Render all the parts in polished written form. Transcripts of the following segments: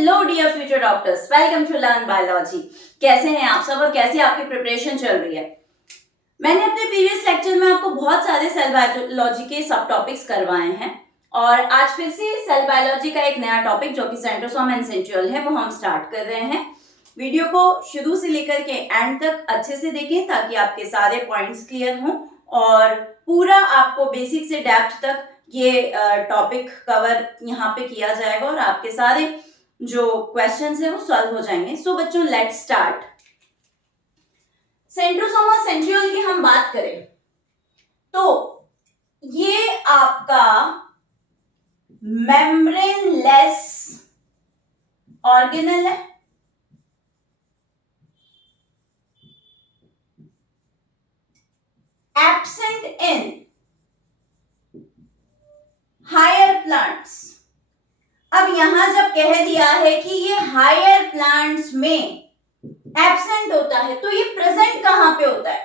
Hello dear future doctors, welcome to learn biology. कैसे हैं आप सब और कैसी आपकी प्रिपरेशन चल रही है? मैंने अपने प्रीवियस लेक्चर में आपको बहुत सारे सेल बायोलॉजी के सब टॉपिक्स करवाए हैं और आज फिर से सेल बायोलॉजी का एक नया टॉपिक जो कि सेंट्रोसोम एंड सेंट्रियोल है वो हम स्टार्ट कर रहे हैं। वीडियो को शुरू से लेकर के एंड तक अच्छे से देखें ताकि आपके सारे पॉइंट्स क्लियर हों और पूरा आपको बेसिक से डेप्थ तक ये टॉपिक कवर यहाँ पे किया जाएगा और आपके सारे जो क्वेश्चंस है वो सॉल्व हो जाएंगे। सो बच्चों, लेट्स स्टार्ट। सेंट्रोसोम और सेंट्रियोल की हम बात करें तो ये आपका मेम्ब्रेनलेस ऑर्गेनल है। Absent in higher plants. अब यहां जब कह दिया है कि ये हायर प्लांट्स में एब्सेंट होता है तो ये प्रेजेंट कहां पे होता है?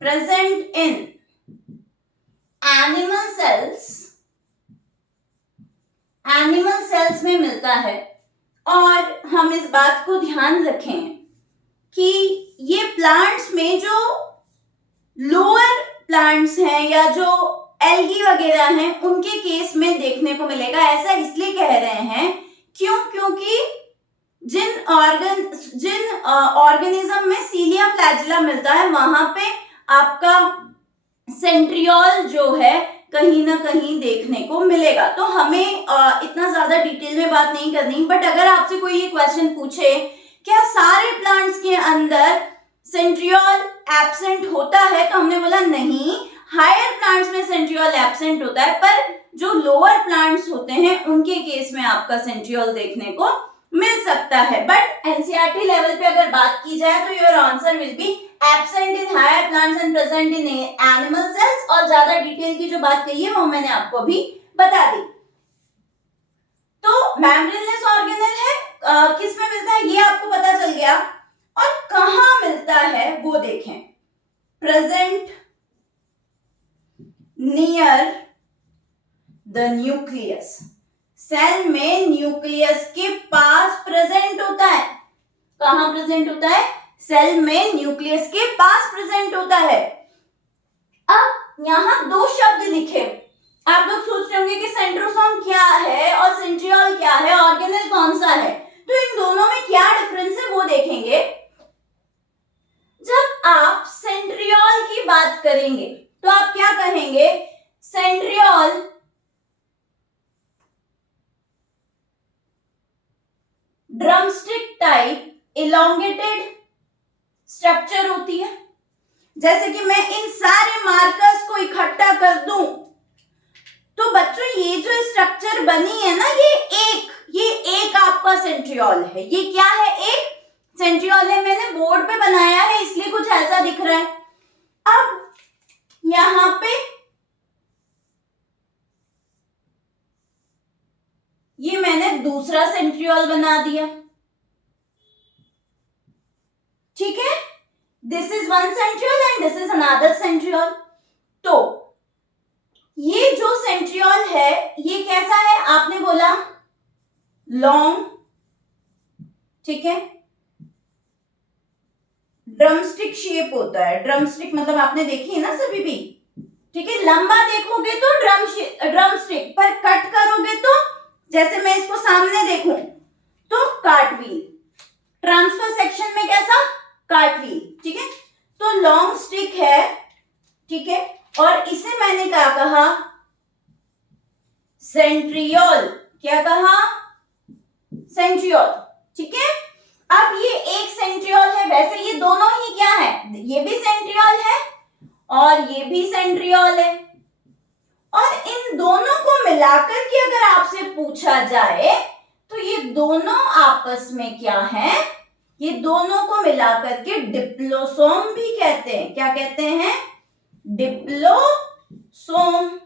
Present in animal sales. Animal cells में मिलता है और हम इस बात को ध्यान रखें कि ये प्लांट्स में जो लोअर प्लांट्स हैं या जो एल्गी वगैरह हैं उनके केस में देखने को मिलेगा। ऐसा इसलिए कह रहे हैं क्योंकि जिन ऑर्गेनिज्म में सीलिया फ्लैजिला मिलता है वहां पे आपका सेंट्रियोल जो है कहीं ना कहीं देखने को मिलेगा। तो हमें इतना ज्यादा डिटेल में बात नहीं करनी, बट अगर आपसे कोई ये क्वेश्चन पूछे क्या सारे प्लांट्स के अंदर सेंट्रियोल एब्सेंट होता है, तो हमने बोला नहीं, हायर प्लांट्स में सेंट्रियोल एब्सेंट होता है, पर जो लोअर प्लांट्स होते हैं उनके केस में आपका सेंट्रियोल देखने को मिल सकता है। बट एनसीईआरटी लेवल पे अगर बात की जाए तो your answer will be absent in higher plants and present in animal cells. और ज्यादा डिटेल की जो बात कही है वो मैंने आपको भी बता दी। तो मेम्ब्रेनलेस ऑर्गेनल है, किस में मिलता है ये आपको पता चल गया, और कहां मिलता है वो देखें। Present near the nucleus. Cell में न्यूक्लियस के पास प्रेजेंट होता है। कहां प्रेजेंट होता है? सेल में न्यूक्लियस के पास प्रेजेंट होता है। अब यहां दो शब्द लिखे, आप लोग सोच रहे होंगे कि सेंट्रोसोम क्या है और सेंट्रियोल क्या है, ऑर्गेनल कौन सा है, तो इन दोनों में क्या डिफरेंस है वो देखेंगे। जब आप सेंट्रियोल की बात करेंगे तो आप क्या कहेंगे? Centriole drumstick type elongated structure होती है। जैसे कि मैं इन सारे मार्कर्स को इकट्ठा कर दूं तो बच्चों ये जो स्ट्रक्चर बनी है ना, ये एक आपका सेंट्रियोल है। ये क्या है? एक सेंट्रियोल है। मैंने बोर्ड पे बनाया है इसलिए कुछ ऐसा दिख रहा है। अब यहां पे ये मैंने दूसरा सेंट्रियोल बना दिया, ठीक है? This is one centriole and this is another centriole. तो ये जो सेंट्रियोल है ये कैसा है? आपने बोला लॉन्ग, ठीक है, ड्रमस्टिक शेप होता है। ड्रमस्टिक मतलब आपने देखी है ना सभी भी, ठीक है? लंबा देखोगे तो ड्रमस्टिक, पर कट करोगे तो, जैसे मैं इसको सामने देखूं तो कार्टव्हील। ट्रांसफर सेक्शन में कैसा? कार्टव्हील, ठीक है? तो लॉन्ग स्टिक है, ठीक है, और इसे मैंने क्या कहा? सेंट्रियोल। क्या कहा? सेंट्रियोल, ठीक है? अब ये एक सेंट्रियोल है, वैसे ये दोनों ही क्या है? ये भी सेंट्रियोल है और ये भी सेंट्रियोल है, और इन दोनों को मिलाकर के अगर आपसे पूछा जाए तो ये दोनों आपस में क्या है? ये दोनों को मिलाकर के डिप्लोसोम भी कहते हैं। क्या कहते हैं? डिप्लोसोम,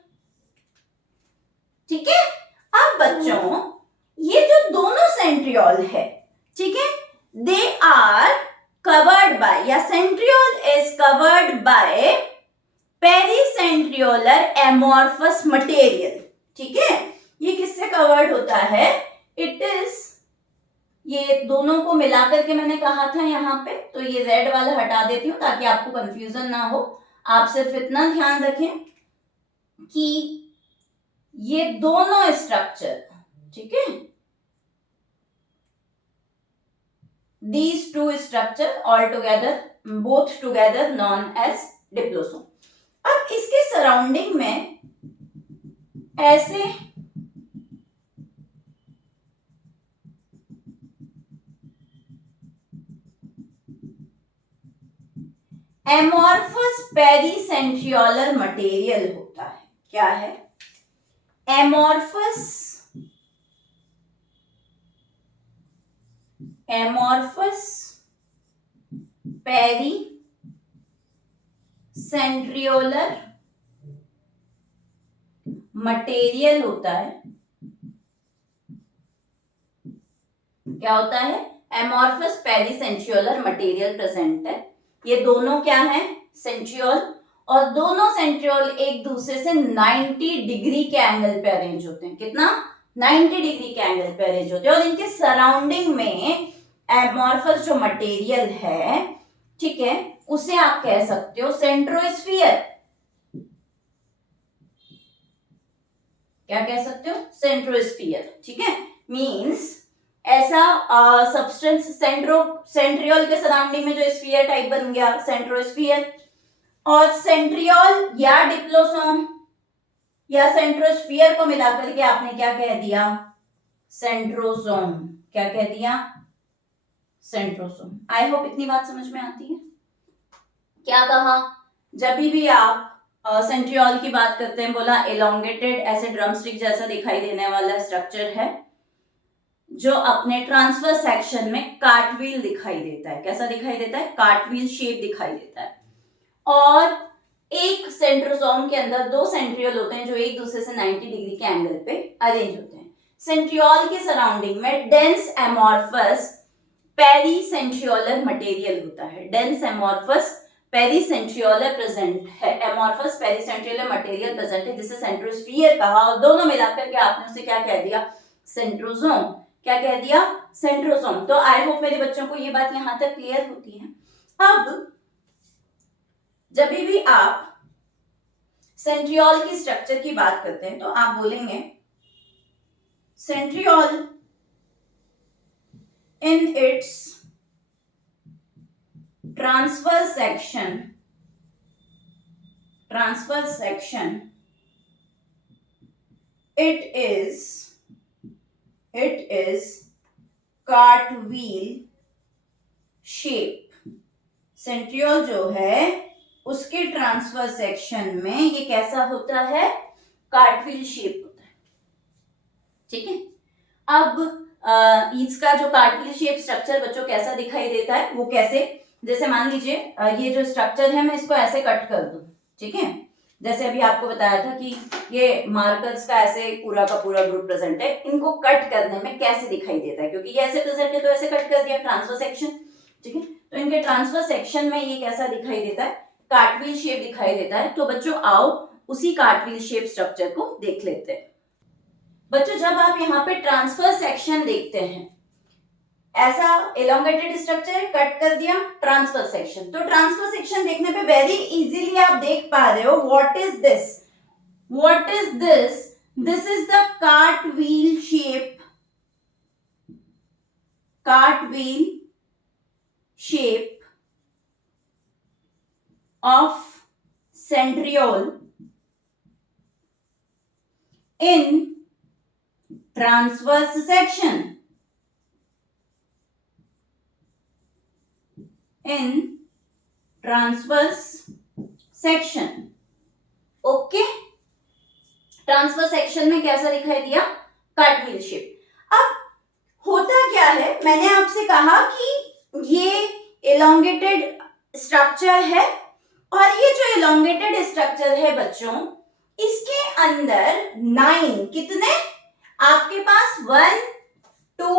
ठीक है? अब बच्चों ये जो दोनों सेंट्रियोल है, ठीक है, दे आर कवर्ड बाय, या centriole is covered by pericentriolar amorphous material, ठीक है? वर्ड होता है, इट इज, ये दोनों को मिलाकर के मैंने कहा था यहाँ पे, तो ये रेड वाला हटा देती हूँ ताकि आपको कंफ्यूजन ना हो। आप सिर्फ इतना ध्यान रखें कि ये दोनों स्ट्रक्चर, ठीक है, these two structure all together, both together known as डिप्लोसोम। अब इसके सराउंडिंग में ऐसे एमॉर्फस पेरीसेंट्रियोलर मटेरियल होता है। क्या है? एमॉर्फस पेरीसेंट्रियोलर मटेरियल होता है। क्या होता है? एमॉर्फस पेरीसेंट्रियोलर मटेरियल प्रेजेंट है। ये दोनों क्या है? सेंट्रियोल, और दोनों सेंट्रियोल एक दूसरे से 90 डिग्री के एंगल पे अरेंज होते हैं। कितना? 90 डिग्री के एंगल पे अरेंज होते हैं, और इनके सराउंडिंग में एमॉर्फस जो मटेरियल है, ठीक है, उसे आप कह सकते हो सेंट्रोस्फीयर। क्या कह सकते हो? सेंट्रोस्फीयर। ठीक है, मींस ऐसा सब्सटेंस सेंट्रियोल के सराउंडिंग में जो स्फीयर टाइप बन गया, सेंट्रोस्फीयर। और सेंट्रियोल या डिप्लोसोम या सेंट्रोस्फीयर को मिलाकर के आपने क्या कह दिया? सेंट्रोसोम। क्या कह दिया? सेंट्रोसोम। आई होप इतनी बात समझ में आती है। क्या कहा? जब भी आप सेंट्रियोल की बात करते हैं, बोला एलोंगेटेड ऐसे ड्रमस्टिक जैसा दिखाई देने वाला स्ट्रक्चर है जो अपने ट्रांसफर सेक्शन में कार्टव्हील दिखाई देता है। कैसा दिखाई देता है? कार्टव्हील शेप दिखाई देता है। और एक सेंट्रोसोम के अंदर दो सेंट्रियोल होते हैं जो एक दूसरे से 90 डिग्री के एंगल पे अरेंज होते हैं। सेंट्रियोल के सराउंडिंग में डेंस एमॉर्फस पेरीसेंट्रियोलर मटेरियल होता है। डेंस एमॉर्फस पेरीसेंट्रियोलर प्रेजेंट है, एमॉर्फस पेरीसेंट्रियोलर मटेरियल प्रेजेंट है, जिसे सेंट्रोस्फीयर कहा, और दोनों मिलाकर के आपने उसे क्या कह दिया? सेंट्रोसोम। क्या कह दिया? सेंट्रोसोम। तो आई होप मेरे बच्चों को ये बात यहां तक क्लियर होती है। अब जब भी आप सेंट्रियोल की स्ट्रक्चर की बात करते हैं तो आप बोलेंगे centriole in its transfer section it is cartwheel shape. Centriole जो है उसके ट्रांसफर सेक्शन में ये कैसा होता है? कार्टव्हील शेप होता है। ठीक है, अब इसका जो कार्टव्हील शेप स्ट्रक्चर बच्चों कैसा दिखाई देता है, वो कैसे? जैसे मान लीजिए ये जो स्ट्रक्चर है मैं इसको ऐसे कट कर दूं, ठीक है, जैसे अभी आपको बताया था कि ये मार्कर्स का ऐसे पूरा का पूरा ग्रुप प्रेजेंट है। इनको कट करने में कैसे दिखाई देता है? क्योंकि ये ऐसे प्रेजेंट है तो ऐसे कट कर दिया, ट्रांसफर सेक्शन। ठीक है, तो इनके ट्रांसफर सेक्शन में ये कैसा दिखाई देता है? कार्टव्हील शेप दिखाई देता है। तो बच्चों आओ उसी कार्टव्हील शेप स्ट्रक्चर को देख लेते हैं। बच्चों जब आप यहाँ पे ट्रांसफर सेक्शन देखते हैं, ऐसा एलोंगेटेड स्ट्रक्चर कट कर दिया, ट्रांसफर सेक्शन। तो ट्रांसफर सेक्शन देखने पे वेरी इजीली आप देख पा रहे हो what is this? What is this? This is the cartwheel shape of centriole in transverse section. Okay, transfer section में कैसा दिखाई दिया? Cartwheel shape. अब होता क्या है, मैंने आपसे कहा कि ये एलोंगेटेड स्ट्रक्चर है, और ये जो एलोंगेटेड स्ट्रक्चर है बच्चों, इसके अंदर 9 कितने आपके पास? 1 2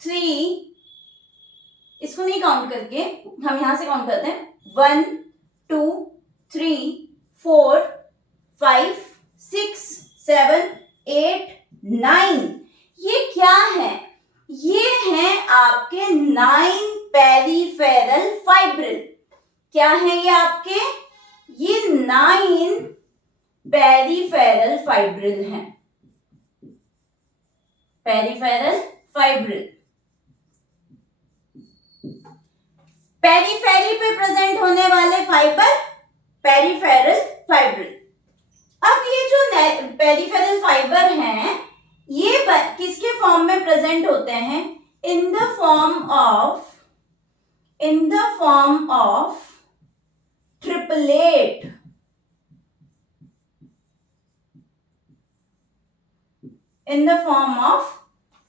3, इसको नहीं काउंट करके हम यहां से काउंट करते हैं, 1 2 3 4 5 6 7 8 9 क्या है? ये हैं आपके 9 पेरिफेरल फाइब्रिल। क्या है ये आपके? ये 9 पेरिफेरल फाइब्रिल हैं, पेरिफेरल फाइब्रिल। पेरीफेरी पे प्रेजेंट होने वाले फाइबर पेरिफेरल फाइब्रिल। अब ये जो पेरिफेरल फाइबर हैं ये किसके फॉर्म में प्रेजेंट होते हैं? In the form of triplet. In the form of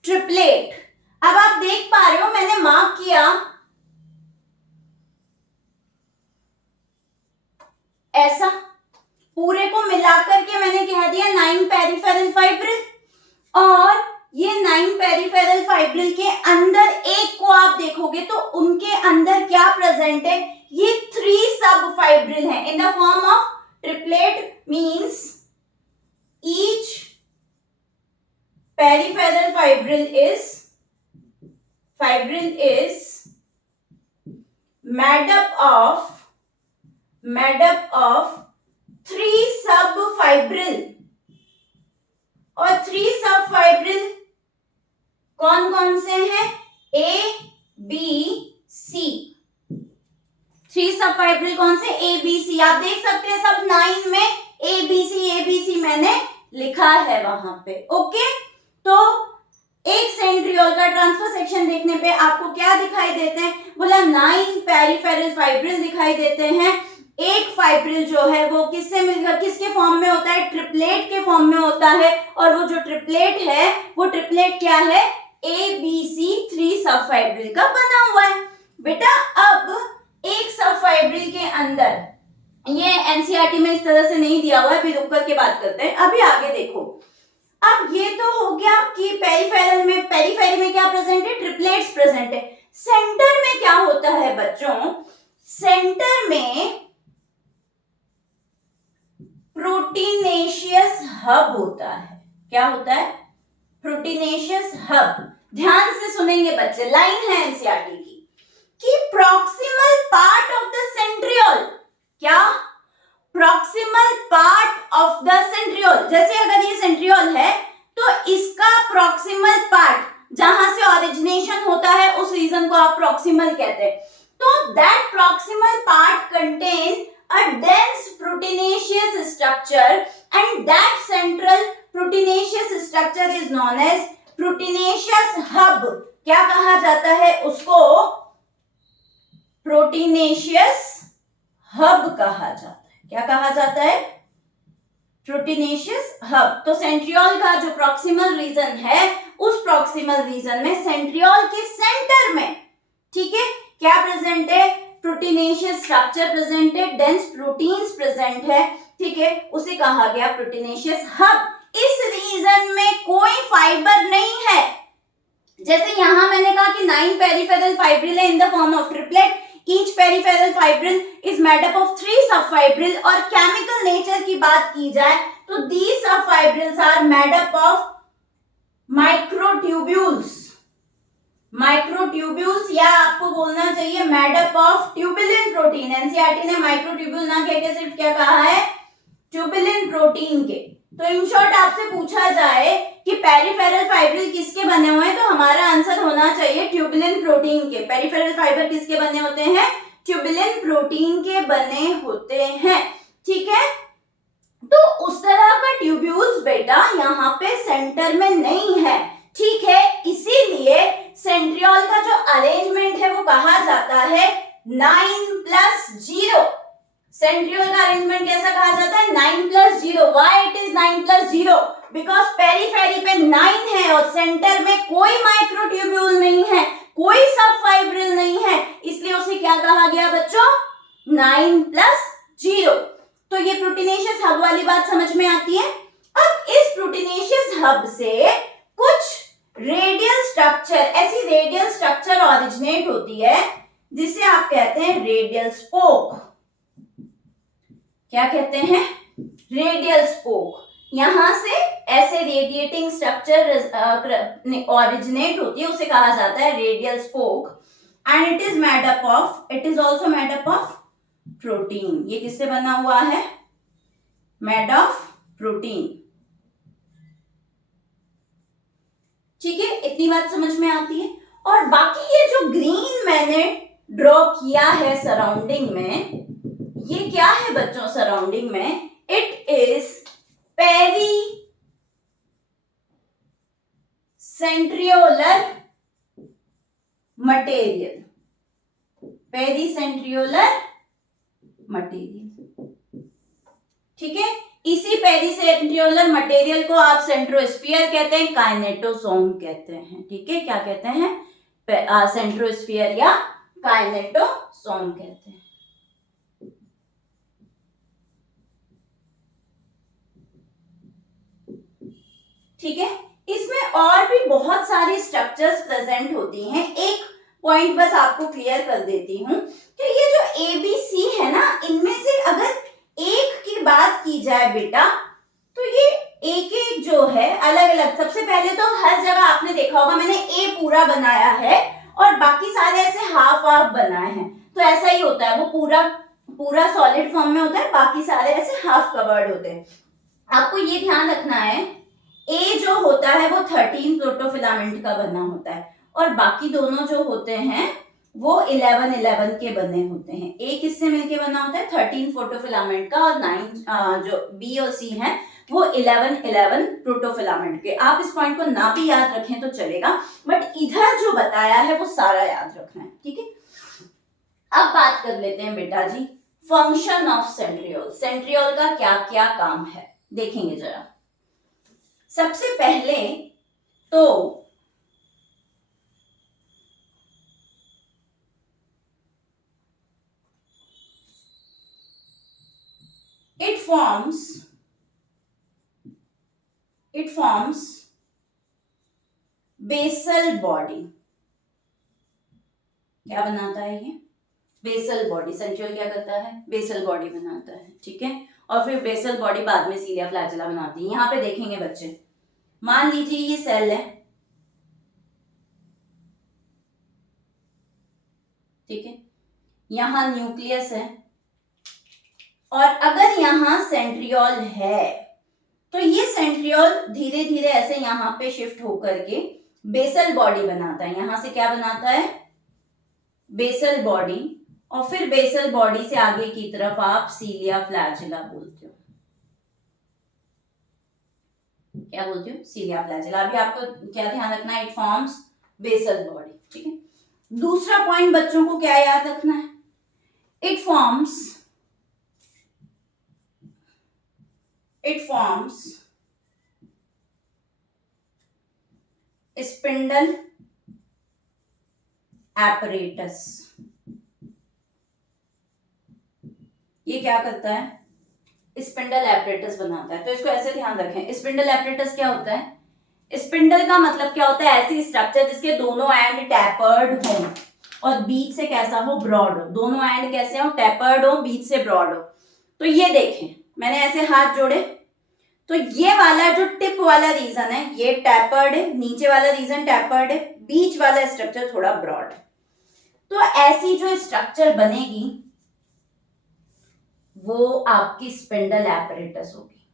triplet. अब आप देख पा रहे हो मैंने मार्क किया ऐसा, पूरे को मिलाकर के मैंने कह दिया 9 पेरिफेरल फाइब्रिल, और ये 9 पेरिफेरल फाइब्रिल के अंदर एक को आप देखोगे तो उनके अंदर क्या प्रेजेंट है? ये 3 सब फाइब्रिल हैं in the form of triplet. Means each peripheral fibril is made up of 3 सब फाइब्रिल। और 3 सब फाइब्रिल कौन कौन से हैं? A, B, C। 3 सब फाइब्रिल कौन से? A, B, C। आप देख सकते हैं सब 9 में A, B, C मैंने लिखा है वहां पे। ओके, तो एक सेंट्रियोल का ट्रांसफर सेक्शन देखने पे आपको क्या दिखाई देते हैं? बोला 9 पेरिफेरल फाइब्रिल दिखाई देते हैं। एक फाइब्रिल जो है वो किससे मिलकर किसके फॉर्म में होता है? ट्रिपलेट के फॉर्म में होता है। और वो जो ट्रिपलेट है वो ट्रिपलेट क्या है? ABC 3 सब फाइब्रिल का बना हुआ है। बेटा अब एक सब फाइब्रिल के अंदर, ये एनसीईआरटी में इस तरह से नहीं दिया हुआ है, फिर रुक करके बात करते हैं। अभी आगे देखो, अब ये तो हो गया कि पेरीफेरी में क्या प्रेजेंट है? ट्रिपलेट्स प्रेजेंट है। सेंटर में क्या होता है बच्चों? सेंटर में प्रोटीनेशियस हब होता है। क्या होता है? Proteinaceous hub. ध्यान से सुनेंगे बच्चे, लाइन है एनसीईआरटी की कि proximal part of the centriole. क्या? Proximal part of the centriole. जैसे अगर ये सेंट्रियोल है तो इसका प्रॉक्सिमल पार्ट जहां से ओरिजिनेशन होता है उस रीजन को आप प्रॉक्सिमल कहते हैं। तो that proximal part contain a dense proteinaceous structure and that central proteinaceous structure is known as proteinaceous hub। क्या कहा जाता है उसको? प्रोटीनेशियस हब कहा जाता है। क्या कहा जाता है? Proteinaceous hub. तो सेंट्रियोल का जो प्रॉक्सिमल रीजन है उस प्रॉक्सिमल रीजन में सेंट्रियोल के सेंटर में, ठीक है, क्या प्रेजेंट है? प्रोटीनेशियस स्ट्रक्चर प्रेजेंट है, डेंस प्रोटीन्स प्रेजेंट है, ठीक है, उसे कहा गया प्रोटीनेशियस हब। इस रीजन में कोई फाइबर नहीं है। जैसे यहां मैंने कहा कि 9 पेरिफेरल फाइब्रिल है in the form of triplet. Each peripheral fibril is made up of 3 सब फाइब्रिल। और केमिकल नेचर की बात की जाए तो दीज सब fibrils are made up of microtubules. Microtubules, या आपको बोलना चाहिए made up of tubulin protein. NCERT ने माइक्रोट्यूब्यूल ना कह के सिर्फ क्या कहा है? ट्यूबुलिन प्रोटीन के। तो इन शॉर्ट आपसे पूछा जाए कि पेरिफेरल फाइब्रिल किसके बने हुए हैं तो हमारा आंसर होना चाहिए ट्यूबुलिन प्रोटीन के। पेरिफेरल फाइबर किसके बने होते हैं? ट्यूबुलिन प्रोटीन के बने होते हैं, ठीक है। तो उस तरह का ट्यूब्यूल्स बेटा यहाँ पे सेंटर में नहीं है, ठीक है। इसीलिए सेंट्रियोल का जो अरेंजमेंट है वो कहा जाता है 9+0। सेंट्रियोल का अरेंजमेंट कैसा कहा जाता है? 9+0। Why it is 9+0? Because periphery पे 9 है और सेंटर में कोई माइक्रोट्यूब्यूल नहीं है, कोई सब फाइब्रिल नहीं है, इसलिए उसे क्या कहा गया बच्चों? 9+0। तो ये प्रोटीनेशियस हब वाली बात समझ में आती है। अब इस प्रोटीनेशियस हब से कुछ रेडियल स्ट्रक्चर, ऐसी रेडियल स्ट्रक्चर ओरिजिनेट होती है जिसे आप कहते हैं रेडियल स्पोक। क्या कहते हैं? Radial spoke. यहां से ऐसे रेडिएटिंग स्ट्रक्चर ओरिजिनेट होती है, उसे कहा जाता है radial spoke, and it is also made up of protein. ये किससे बना हुआ है? Made of protein. ठीक है, इतनी बात समझ में आती है। और बाकी ये जो ग्रीन मैंने ड्रॉ किया है सराउंडिंग में, ये क्या है बच्चों? सराउंडिंग में it is pericentriolar material, pericentriolar material. ठीक है, इसी पेरीसेंट्रियोलर मटेरियल को आप सेंट्रोस्फीयर कहते हैं, काइनेटोसोम कहते हैं। ठीक है, क्या कहते हैं? सेंट्रोस्फीयर या काइनेटोसोम कहते हैं। ठीक है, इसमें और भी बहुत सारी स्ट्रक्चर्स प्रेजेंट होती हैं। एक पॉइंट बस आपको क्लियर कर देती हूं कि ये जो ABC है ना, इनमें से अगर एक की बात की जाए बेटा, तो ये एक एक जो है अलग अलग, सबसे पहले तो हर जगह आपने देखा होगा मैंने A पूरा बनाया है और बाकी सारे ऐसे हाफ हाफ बनाए हैं, तो ऐसा ही होता है, वो पूरा पूरा सॉलिड फॉर्म में होता है, बाकी सारे ऐसे हाफ कवर्ड होते हैं। आपको ये ध्यान रखना है, ए जो होता है वो 13 प्रोटोफिलामेंट का बना होता है और बाकी दोनों जो होते हैं वो 11 के बने होते हैं। ए किससे मिलके बना होता है? 13 प्रोटोफिलामेंट का, और 9 जो बी और सी है वो 11 प्रोटोफिलामेंट के। आप इस पॉइंट को ना भी याद रखें तो चलेगा, बट इधर जो बताया है वो सारा याद रखना है। ठीक है, अब बात कर लेते हैं बेटा जी फंक्शन ऑफ सेंट्रियोल। सेंट्रियोल का क्या क्या काम है देखेंगे जरा। सबसे पहले तो it forms बेसल बॉडी। क्या बनाता है ये? Basal body. सेंट्रियोल क्या करता है? बेसल बॉडी बनाता है। ठीक है, और फिर बेसल बॉडी बाद में सीलिया फ्लैजेला बनाती है। यहां पे देखेंगे बच्चे, मान लीजिए ये सेल है, ठीक है, यहां न्यूक्लियस है और अगर यहां सेंट्रियोल है तो ये सेंट्रियोल धीरे धीरे ऐसे यहां पे शिफ्ट होकर के बेसल बॉडी बनाता है। यहां से क्या बनाता है? बेसल बॉडी, और फिर बेसल बॉडी से आगे की तरफ आप सीलिया फ्लैजेला बोलते हो। क्या बोलते हो? Cilia flagella. अभी आपको क्या ध्यान रखना है? It forms basal body. ठीक है, दूसरा पॉइंट बच्चों को क्या याद रखना है? It forms spindle apparatus. ये क्या करता है? स्पिंडल एपरेटस बनाता है। तो इसको ऐसे ध्यान रखें, स्पिंडल एपरेटस क्या होता है? स्पिंडल का मतलब क्या होता है? ऐसी स्ट्रक्चर जिसके दोनों एंड टैपर्ड हो और बीच से कैसा हो? ब्रॉड हो। दोनों एंड कैसे हो? टैपर्ड हो, बीच से ब्रॉड हो। तो ये देखें, मैंने ऐसे हाथ जोड़े, तो ये वाला जो टिप वाला रीजन है ये टैपर्ड है, नीचे वाला रीजन टैपर्ड है, बीच वाला स्ट्रक्चर थोड़ा ब्रॉड है। तो ऐसी जो स्ट्रक्चर बनेगी वो आपकी स्पिंडल एपरेटस होगी।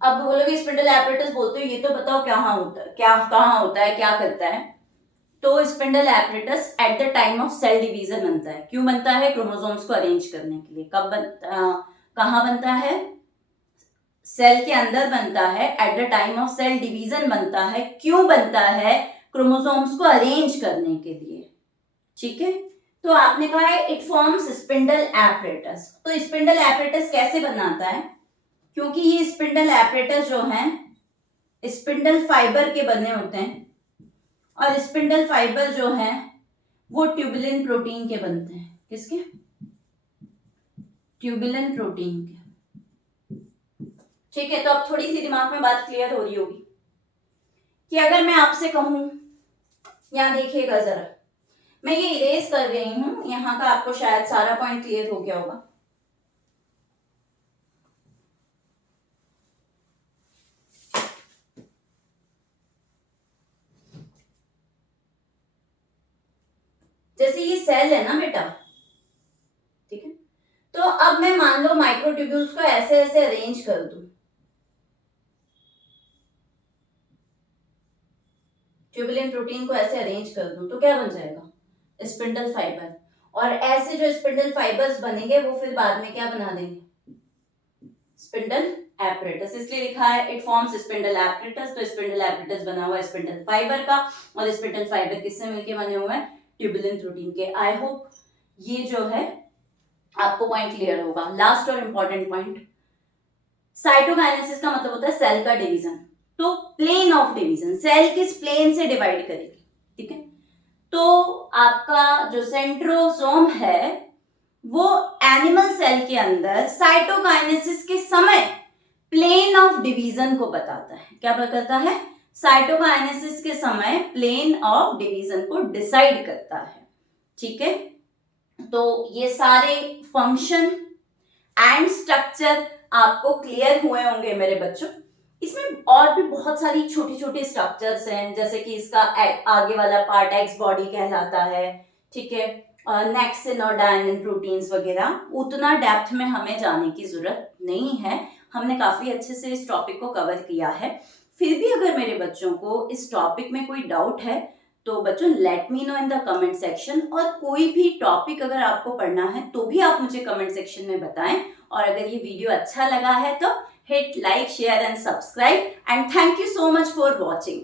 अब बोलोगे स्पिंडल एपरेटस बोलते हो, ये तो बताओ कहाँ होता है, कहाँ होता है, क्या करता है? तो spindle apparatus at the time of cell division बनता है। क्यों बनता है? क्रोमोसोम्स को अरेंज करने के लिए। कहाँ बनता है? सेल के अंदर बनता है, at the time of cell division बनता है। क्यों बनता है? क्रोमोसोम्स को अरेंज करने के लिए। ठीक है, तो आपने कहा है इट फॉर्म्स स्पिंडल एपरेटस। तो स्पिंडल एपरेटस कैसे बनाता है? क्योंकि ये स्पिंडल एपरेटस जो है स्पिंडल फाइबर के बने होते हैं और स्पिंडल फाइबर जो है वो ट्यूबुलिन प्रोटीन के बनते हैं। किसके? ट्यूबुलिन प्रोटीन के। ठीक है, तो अब थोड़ी सी दिमाग में बात क्लियर हो रही होगी कि अगर मैं आपसे कहूं, यहां देखिएगा जरा, मैं ये इरेज कर रही हूं, यहां का आपको शायद सारा पॉइंट क्लियर हो गया होगा। जैसे ये सेल है ना बेटा, ठीक है, तो अब मैं मान लो माइक्रोट्यूब्यूल्स को ऐसे ऐसे अरेंज कर दूं, ट्यूबुलिन प्रोटीन को ऐसे अरेंज कर दूं, तो क्या बन जाएगा? Spindle fibre. और ऐसे जो स्पिंडल फाइबर्स बनेंगे वो फिर बाद में क्या बना देंगे? Spindle apparatus. इसलिए लिखा है इट फॉर्म्स स्पिंडल एपरेटस। तो स्पिंडल एपरेटस बना हुआ है स्पिंडल फाइबर का, और स्पिंडल फाइबर किससे मिलके बने हुए हैं? ट्यूबुलिन प्रोटीन के। आई होप ये जो है आपको पॉइंट क्लियर होगा। लास्ट और इंपॉर्टेंट पॉइंट, साइटोकाइनेसिस का मतलब होता है सेल का डिवीजन। तो प्लेन ऑफ डिवीजन, सेल किस प्लेन से डिवाइड करेगी, ठीक है? तो आपका जो सेंट्रोसोम है वो एनिमल सेल के अंदर साइटोकाइनेसिस के समय प्लेन ऑफ डिवीजन को बताता है। क्या बताता है? साइटोकाइनेसिस के समय प्लेन ऑफ डिवीजन को डिसाइड करता है, ठीक है? तो ये सारे फंक्शन एंड स्ट्रक्चर आपको क्लियर हुए होंगे मेरे बच्चों। इसमें और भी बहुत सारी छोटी छोटी स्ट्रक्चर्स हैं, जैसे कि इसका आगे वाला पार्ट एक्स बॉडी कहलाता है, ठीक है, नेक्सिन और डायनिन प्रोटीन्स वगैरह। उतना डेप्थ में हमें जाने की जरूरत नहीं है, हमने काफी अच्छे से इस टॉपिक को कवर किया है। फिर भी अगर मेरे बच्चों को इस टॉपिक में कोई डाउट है तो बच्चों let me know in the comment section, और कोई भी टॉपिक अगर आपको पढ़ना है तो भी आप मुझे कमेंट सेक्शन में बताएं। और अगर ये वीडियो अच्छा लगा है तो hit like, share and subscribe, and thank you so much for watching.